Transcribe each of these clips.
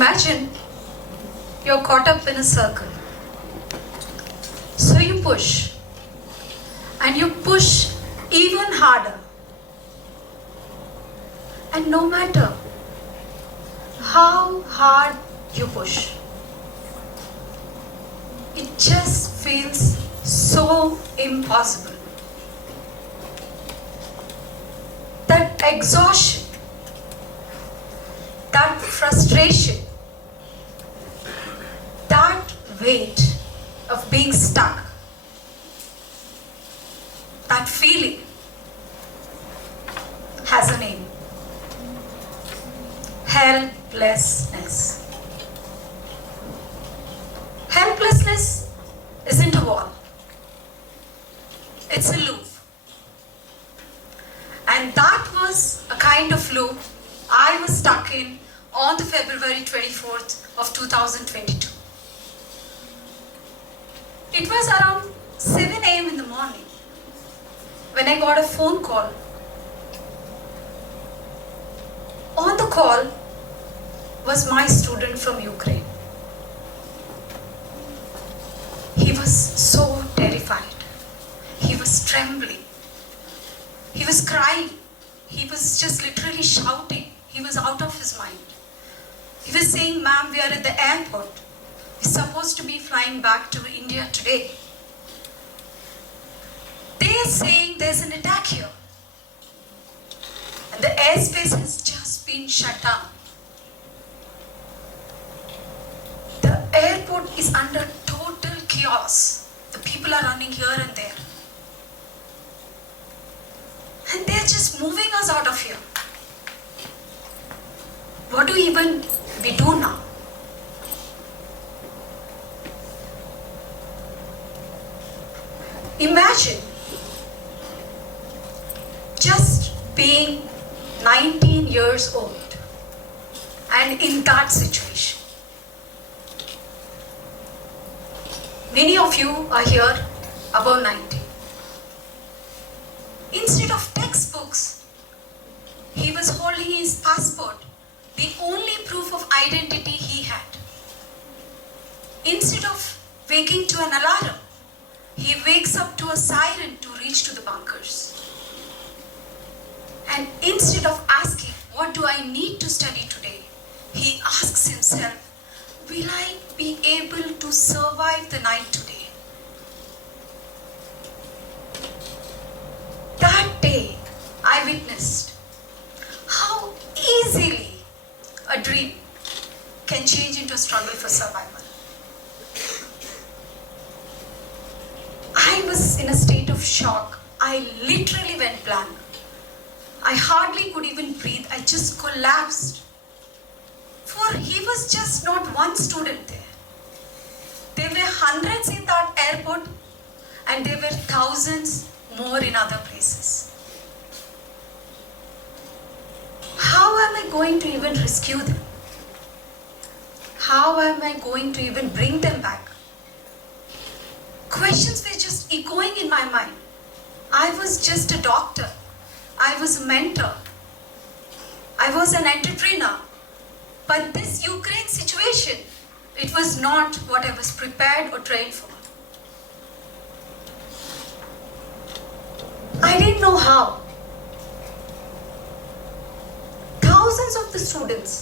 Imagine you're caught up in a circle. So you push, and you push even harder. And no matter how hard you push, it just feels so impossible. That exhaustion, that frustration, that weight of being stuck, that feeling has a name. Helplessness. Helplessness isn't a wall. It's a loop. And that was a kind of loop I was stuck in on the February 24th of 2022. It was around 7 a.m. in the morning when I got a phone call. On the call was my student from Ukraine. He was so terrified. He was trembling. He was crying. He was just literally shouting. He was out of his mind. He was saying, "Ma'am, we are at the airport. We're supposed to be flying back to India today. They are saying there's an attack here. And the airspace has just been shut down. The airport is under total chaos. The people are running here and there. And they're just moving us out of here. What do even we do now?" Imagine just being 19 years old and in that situation. Many of you are here above 90. Instead of textbooks, he was holding his passport, the only proof of identity he had. Instead of waking to an alarm, he wakes up to a siren to reach to the bunkers. And instead of asking, "What do I need to study today?" he asks himself, "Will I be able to survive the night today?" That day, I witnessed how easily a dream can change into a struggle for survival. I was in a state of shock. I literally went blank. I hardly could even breathe. I just collapsed. For he was just not one student there. There were hundreds in that airport, and there were thousands more in other places. How am I going to even rescue them? How am I going to even bring them back? Questions were just echoing in my mind. I was just a doctor. I was a mentor. I was an entrepreneur. But this Ukraine situation, it was not what I was prepared or trained for. I didn't know how. Thousands of the students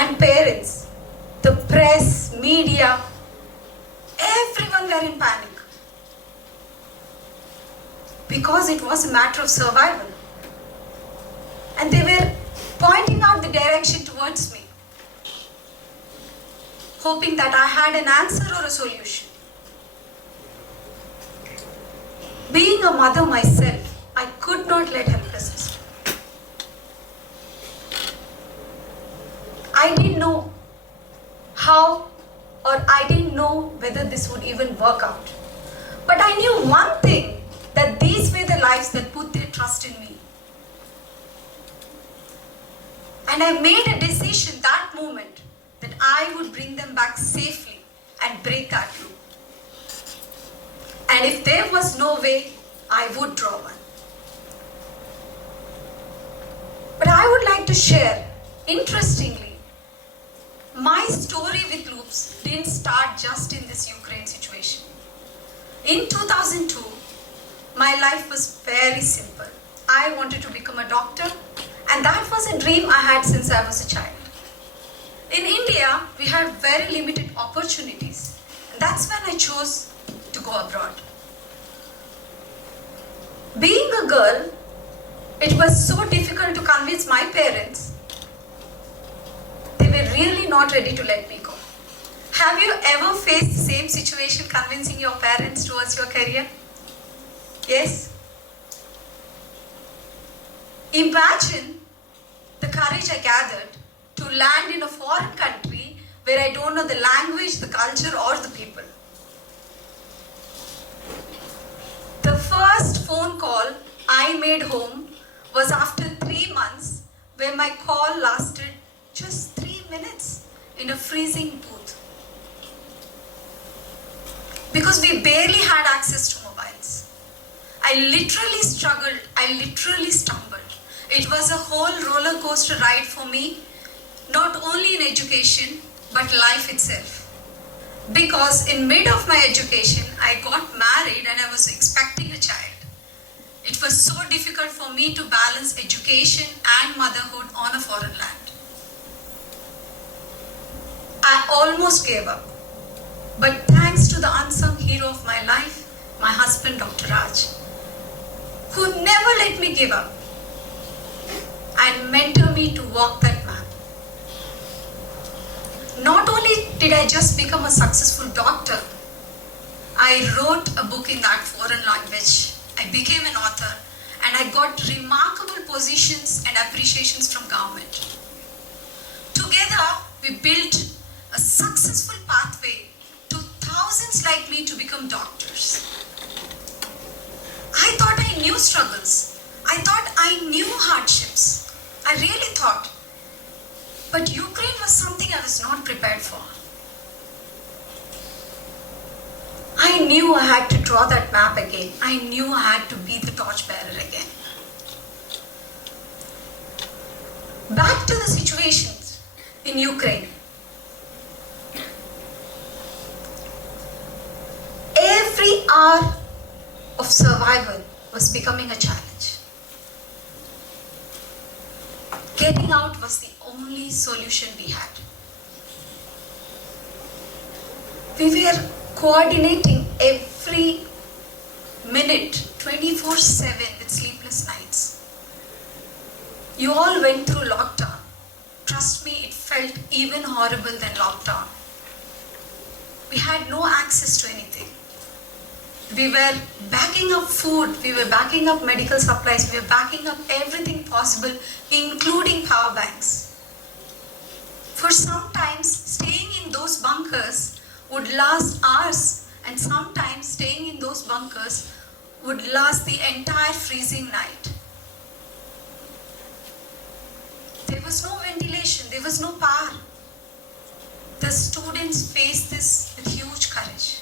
and parents, the press, media, everyone were in panic. Because it was a matter of survival. And they were pointing out the direction towards me, hoping that I had an answer or a solution. Being a mother myself, I could not let helplessness go. I didn't know how, or I didn't know whether this would even work out. But I knew one thing, that these were the lives that put their trust in me. And I made a decision that moment that I would bring them back safely and break that loop. And if there was no way, I would draw one. But I would like to share, interestingly, didn't start just in this Ukraine situation. In 2002, my life was very simple. I wanted to become a doctor, and that was a dream I had since I was a child. In India, we had very limited opportunities, and that's when I chose to go abroad. Being a girl, it was so difficult to convince my parents. They were really not ready to let me go. Have you ever faced the same situation convincing your parents towards your career? Yes? Imagine the courage I gathered to land in a foreign country where I don't know the language, the culture, or the people. The first phone call I made home was after 3 months, where my call lasted just 3 minutes in a freezing booth. Because we barely had access to mobiles. I literally struggled, I literally stumbled. It was a whole roller coaster ride for me, not only in education, but life itself. Because in mid of my education, I got married and I was expecting a child. It was so difficult for me to balance education and motherhood on a foreign land. I almost gave up. But thanks to the unsung hero of my life, my husband, Dr. Raj, who never let me give up and mentor me to walk that map. Not only did I just become a successful doctor, I wrote a book in that foreign language. I became an author and I got remarkable positions and appreciations from government. Together, we built a successful pathway to thousands like me to become doctors. I thought I knew struggles. I thought I knew hardships. I really thought. But Ukraine was something I was not prepared for. I knew I had to draw that map again. I knew I had to be the torchbearer again. Back to the situations in Ukraine. Every hour of survival was becoming a challenge. Getting out was the only solution we had. We were coordinating every minute, 24/7 with sleepless nights. You all went through lockdown. Trust me, it felt even horrible than lockdown. We had no access to anything. We were backing up food, we were backing up medical supplies, we were backing up everything possible, including power banks. For sometimes, staying in those bunkers would last hours, and sometimes staying in those bunkers would last the entire freezing night. There was no ventilation, there was no power. The students faced this with huge courage.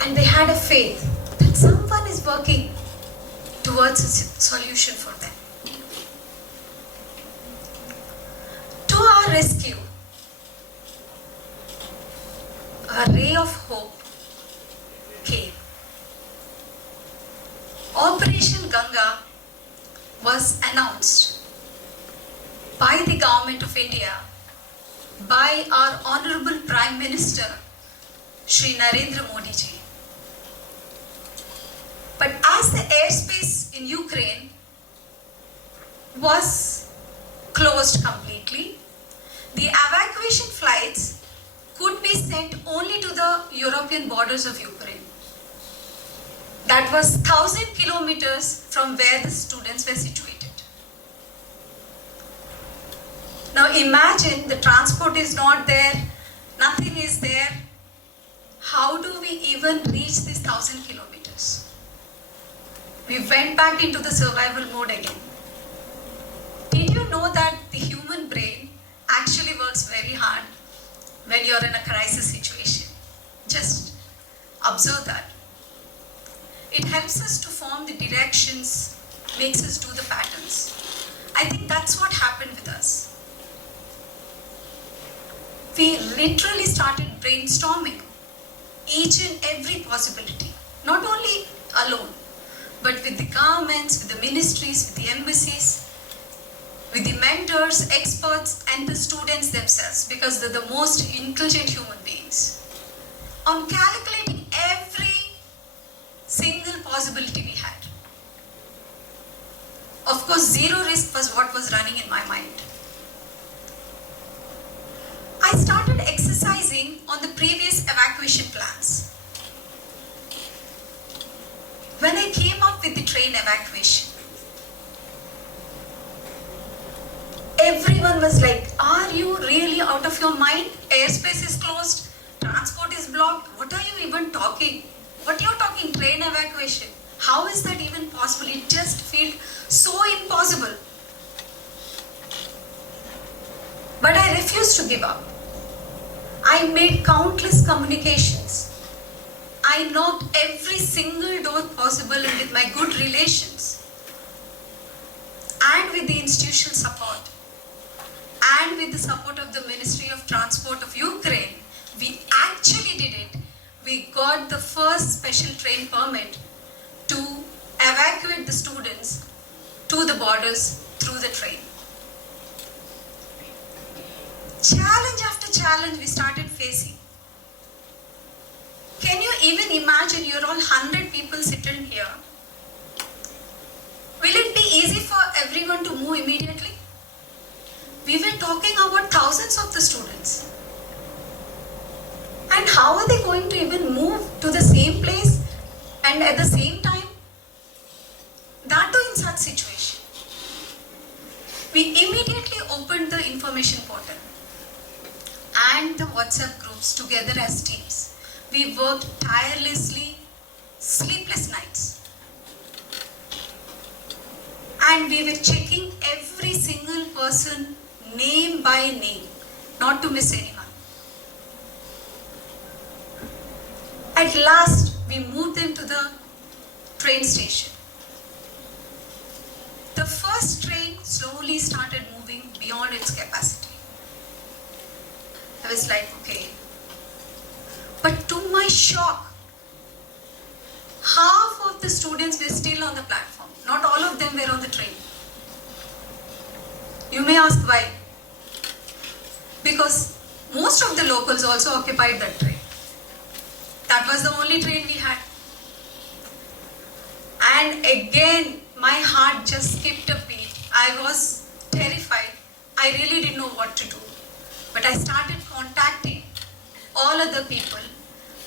And they had a faith that someone is working towards a solution for them. To our rescue, a ray of hope came. Operation Ganga was announced by the Government of India, by our Honorable Prime Minister, Shri Narendra Modi ji. But as the airspace in Ukraine was closed completely, the evacuation flights could be sent only to the European borders of Ukraine. That was 1,000 kilometers from where the students were situated. Now imagine the transport is not there, nothing is there. How do we even reach these 1,000 kilometers? We went back into the survival mode again. Did you know that the human brain actually works very hard when you're in a crisis situation? Just observe that. It helps us to form the directions, makes us do the patterns. I think that's what happened with us. we literally started brainstorming each and every possibility, not only alone, but with the governments, with the ministries, with the embassies, with the mentors, experts, and the students themselves, because they're the most intelligent human beings, on calculating every single possibility we had. Of course, zero risk was what was running in my mind. I started exercising on the previous evacuation plans. When I came up with the train evacuation, everyone was like, are you really out of your mind? Airspace is closed, transport is blocked. What are you even talking? What you're talking, train evacuation? How is that even possible? It just felt so impossible. But I refused to give up. I made countless communications. I knocked every single door possible with my good relations and with the institutional support and with the support of the Ministry of Transport of Ukraine. We actually did it. We got the first special train permit to evacuate the students to the borders through the train. Challenge after challenge we started facing. Can you even imagine, you're all 100 people sitting here? Will it be easy for everyone to move immediately? We were talking about thousands of the students. And how are they going to even move to the same place and at the same time? That too in such situation. We immediately opened the information portal and the WhatsApp groups together as teams. We worked tirelessly, sleepless nights. And we were checking every single person name by name, not to miss anyone. At last, we moved them to the train station. The first train slowly started moving beyond its capacity. I was like, okay. But to my shock, half of the students were still on the platform. Not all of them were on the train. You may ask why. Because most of the locals also occupied that train. That was the only train we had. And again, my heart just skipped a beat. I was terrified. I really didn't know what to do. But I started contacting all other people.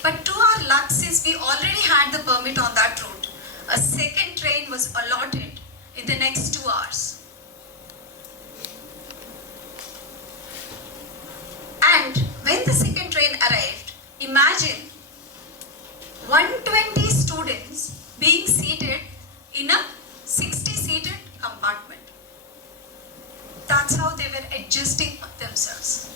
But to our luck, since we already had the permit on that route, a second train was allotted in the next 2 hours. And when the second train arrived, imagine 120 students being seated in a 60-seated compartment. That's how they were adjusting themselves.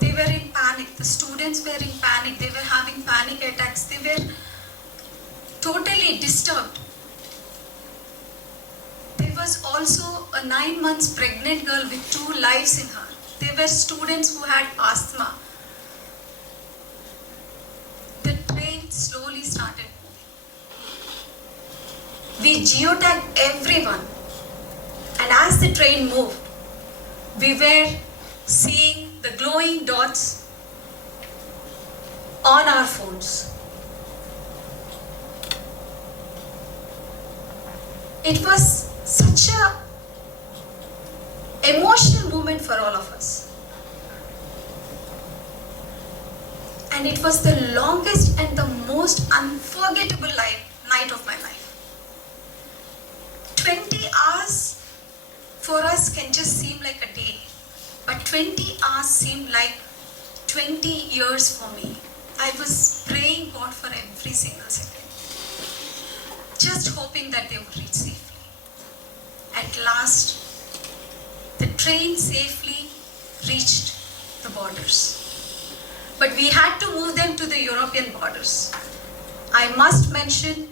They were in panic. The students were in panic. They were having panic attacks. They were totally disturbed. There was also a 9 months pregnant girl with 2 lives in her. There were students who had asthma. The train slowly started moving. We geotagged everyone. And as the train moved, we were seeing the glowing dots on our phones. It was such a emotional moment for all of us. And it was the longest and the most unforgettable night of my life. 20 hours for us can just seem like a day, but 20 hours seemed like 20 years for me. I was praying God for every single second, just hoping that they would reach safely. At last, the train safely reached the borders. But we had to move them to the European borders. I must mention,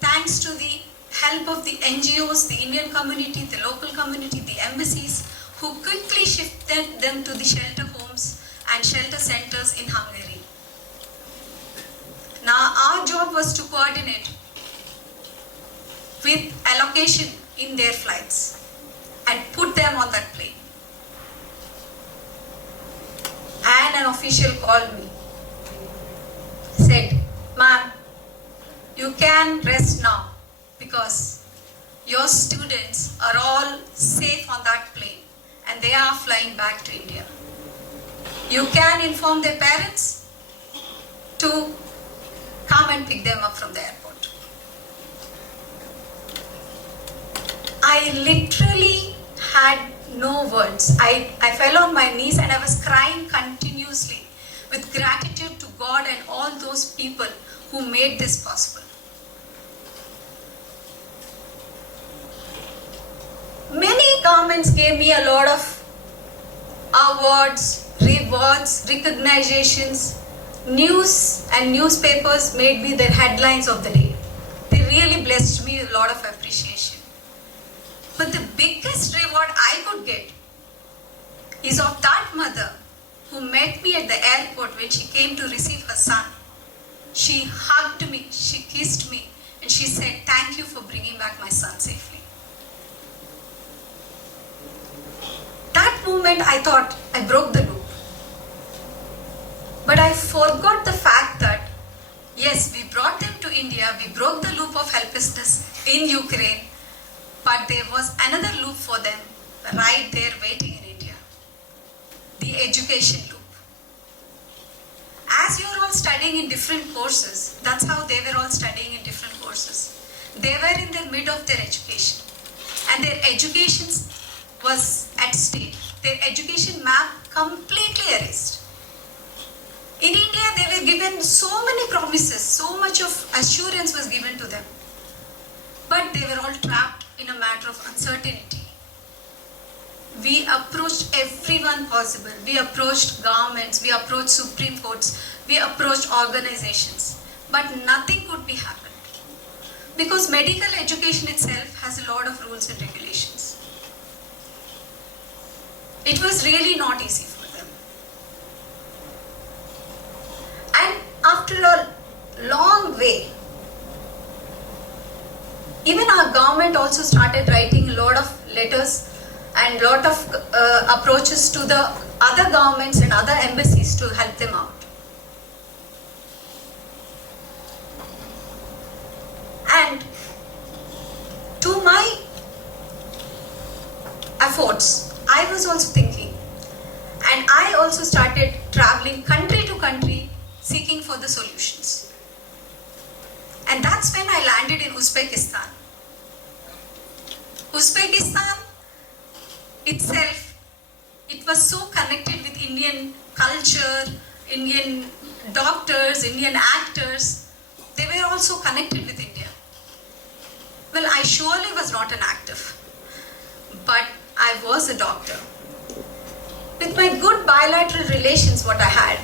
thanks to the help of the NGOs, the Indian community, the local community, the embassies, who quickly shifted them to the shelter homes and shelter centers in Hungary. Now our job was to coordinate with allocation in their flights and put them on that plane. And an official called me, said, "Ma'am, you can rest now because your students are all safe on that plane and they are flying back to India. You can inform their parents to come and pick them up from the airport." I literally had no words. I fell on my knees and I was crying continuously with gratitude to God and all those people who made this possible. Many governments gave me a lot of awards, rewards, recognitions. News and newspapers made me their headlines of the day. They really blessed me with a lot of appreciation. But the biggest reward I could get is of that mother who met me at the airport when she came to receive her son. She hugged me, she kissed me, and she said, "Thank you for bringing back my son safely." That moment I thought I broke the loop. But I forgot the fact that, yes, we brought them to India, we broke the loop of helplessness in Ukraine, but there was another loop for them right there waiting in India. The education loop. As you're all studying in different courses, that's how they were all studying in different courses. They were in the mid of their education and their education was at stake. Their education map completely erased. In India, they were given so many promises, so much of assurance was given to them. But they were all trapped in a matter of uncertainty. We approached everyone possible. We approached governments, we approached Supreme Courts, we approached organizations. But nothing could be happened. Because medical education itself has a lot of rules and regulations. It was really not easy for them. And after a long way, even our government also started writing a lot of letters and lot of approaches to the other governments and other embassies to help them out. And to my efforts, I was also thinking, and I also started traveling country to country seeking for the solutions. And that's when I landed in Uzbekistan. Uzbekistan itself, it was so connected with Indian culture, Indian doctors, Indian actors. They were also connected with India. Well, I surely was not an actor, but I was a doctor. With my good bilateral relations what I had,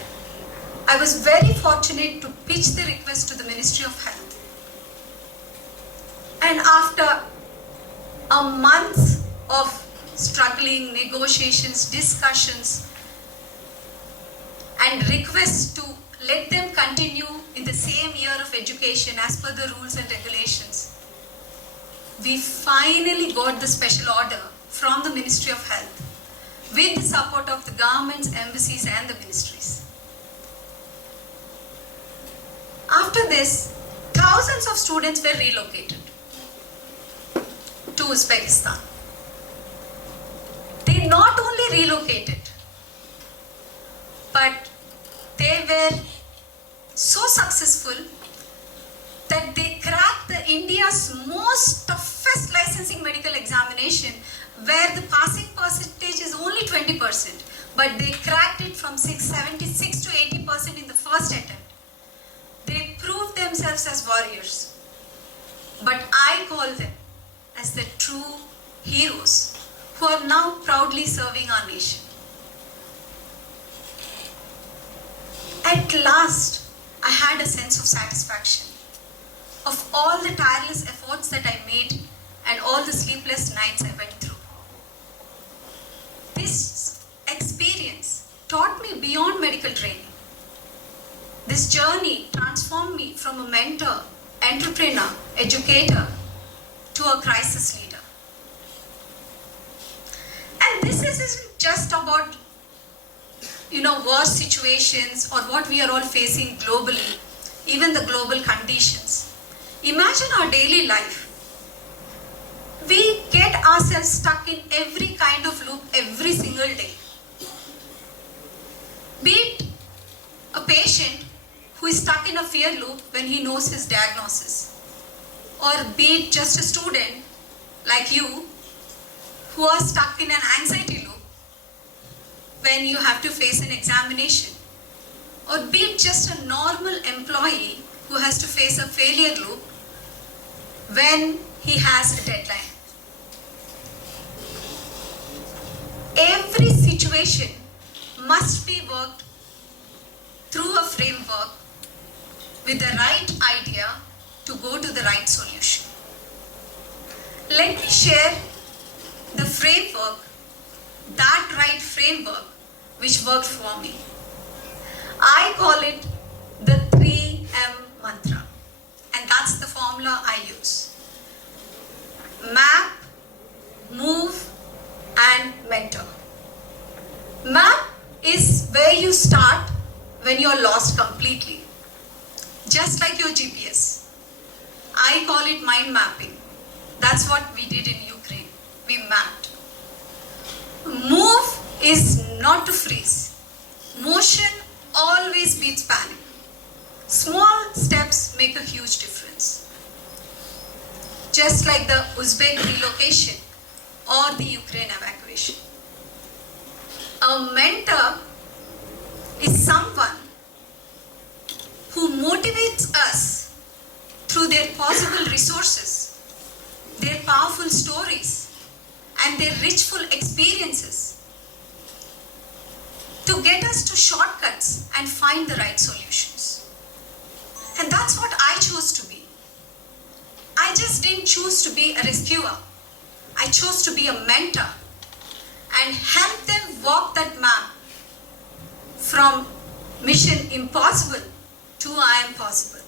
I was very fortunate to pitch the request to the Ministry of Health. And after a month of struggling, negotiations, discussions, and requests to let them continue in the same year of education as per the rules and regulations, we finally got the special order from the Ministry of Health with the support of the governments, embassies and the ministries. After this, thousands of students were relocated to Uzbekistan. They not only relocated, but they were so successful that they cracked the India's most toughest licensing medical examination, where the passing percentage is only 20%, but they cracked it from 76 to 80% in the first attempt. They proved themselves as warriors. But I call them as the true heroes who are now proudly serving our nation. At last, I had a sense of satisfaction of all the tireless efforts that I made and all the sleepless nights I went through. journey transformed me from a mentor, entrepreneur, educator to a crisis leader. And this isn't just about war situations or what we are all facing globally, even the global conditions. Imagine our daily life. We get ourselves stuck in every kind of loop every single day. Be it a patient who is stuck in a fear loop when he knows his diagnosis, or be it just a student like you who are stuck in an anxiety loop when you have to face an examination, or be it just a normal employee who has to face a failure loop when he has a deadline. Every situation must be worked through a framework with the right idea to go to the right solution. Let me share the framework, that right framework which worked for me. I call it the 3M mantra, and that's the formula I use. Map, move, and mentor. Map is where you start when you're lost completely. Just like your GPS. I call it mind mapping. That's what we did in Ukraine. We mapped. Move is not to freeze. Motion always beats panic. Small steps make a huge difference. Just like the Uzbek relocation or the Ukraine evacuation. A mentor is someone who motivates us through their possible resources, their powerful stories, and their richful experiences to get us to shortcuts and find the right solutions. And that's what I chose to be. I just didn't choose to be a rescuer. I chose to be a mentor and help them walk that map from mission impossible to I am possible.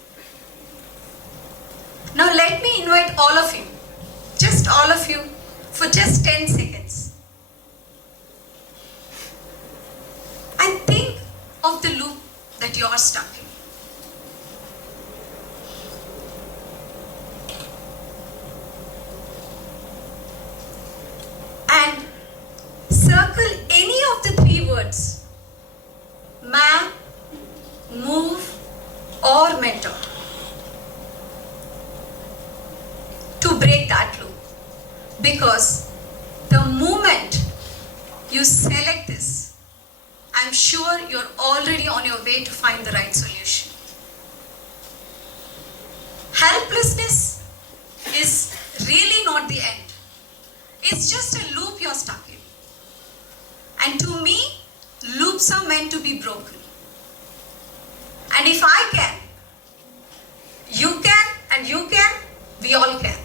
Now let me invite all of you, just all of you, for just 10 seconds. And think of the loop that you are stuck in. And circle any of the 3 words: map, move, or mentor, to break that loop. Because the moment you select this, I'm sure you're already on your way to find the right solution. Helplessness is really not the end. It's just a loop you're stuck in. And to me, loops are meant to be broken. And if I can, you can, and you can, we all can.